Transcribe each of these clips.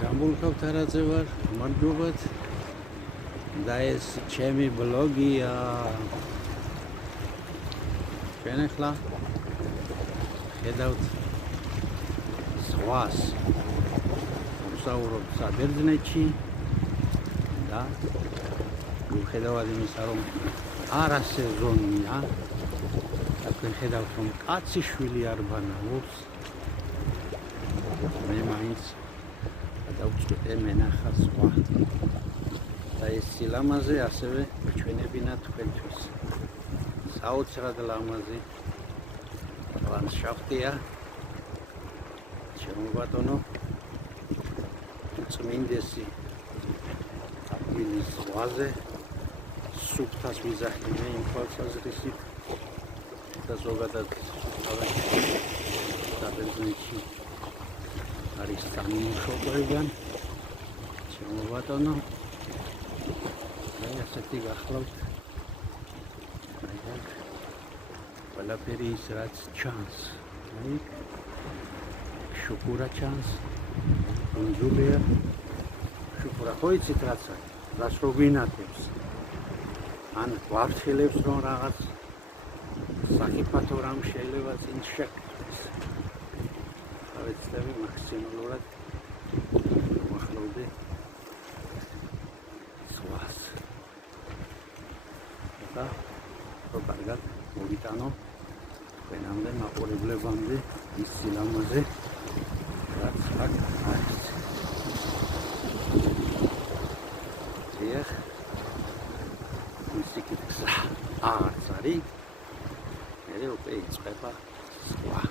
ჯამბულქავ თარაძე ვარ, მადლობთ და ეს ჩემი ბლოგია. ჩვენ ახლა ხედავთ ზღვას. ვსაუბრობთ საბერძნეთში და ვხედავთ იმისა, რომ არა სეზონია. თქვენ ხედავთ, რომ კაციშვილი არ ბანაობს. მე მაინც დავწყვეტე მენახა ზღვა. და ეს სილამაზე ასევე ჩვენებინა თქვენთვის. საოცრად ლამაზი ლანდშაფტია. შემოვატონო წმინდესი აპრილის ზღვაზე. სუფთას ვიზახი მე იმ თვალსაზრისით და ზოგადად საბერძნეთში არის სამუშაოებიდან შემოვატონო და ასეთი გახლავთ ყველაფერი ის რაც ჩანს შუქურა ჩანს კუნძულია შუქურა ხო იცით რაცა რას რო გვინათებს ან გვაფრთხილებს რომ რაღაც საკიფათო რამ შეიძლება წინ შექმნას ავეცდები მაქსიმალურად ვახლოვდე ზღვას და რო კარგად მოვიტანო თქვენამდე მაყურებლებამდე ის სილამაზე რაც აქ არის ეხ ისეთი გზა არც არის მე უკვე იწყება ზღვა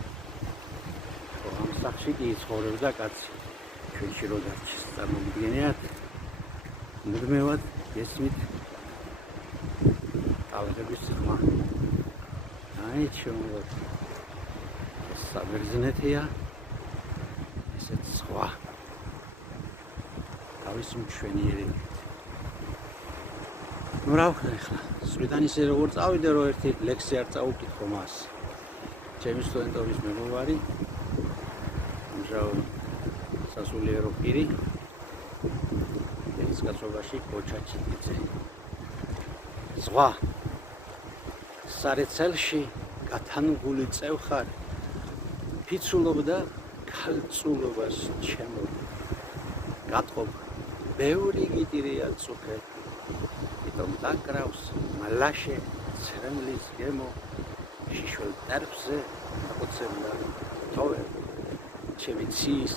ამ სახში კი ცხოვრობდა კაცი ჩვენში რო დარჩეს წარმოგიდგენიათ მუდმივად ესმით ტალღების ხმა აი ჩუმოთ საბერძნეთია ესეც ზღვა თავის მშვენიერი ну რა ვქნა ახლა სვიდან ისე როგორ წავიდე რომ ერთი ლექსი არ წაუკითხო მას ჩემი სტუდენტობის მეგობარი სასულიერო პირი ეს კაცობაში ოჩაჩიტიძე ზღვა სარეცელში გათანგული წევხარ ფიცულობდა ქალწულობას ჩემო გატყობ ბევრი გიტირია წუხე თვითონ დაკრავს მალაშე ცრემლის გემო შიშულ დარბზე აკოცებდა თოვე ჩემი ცის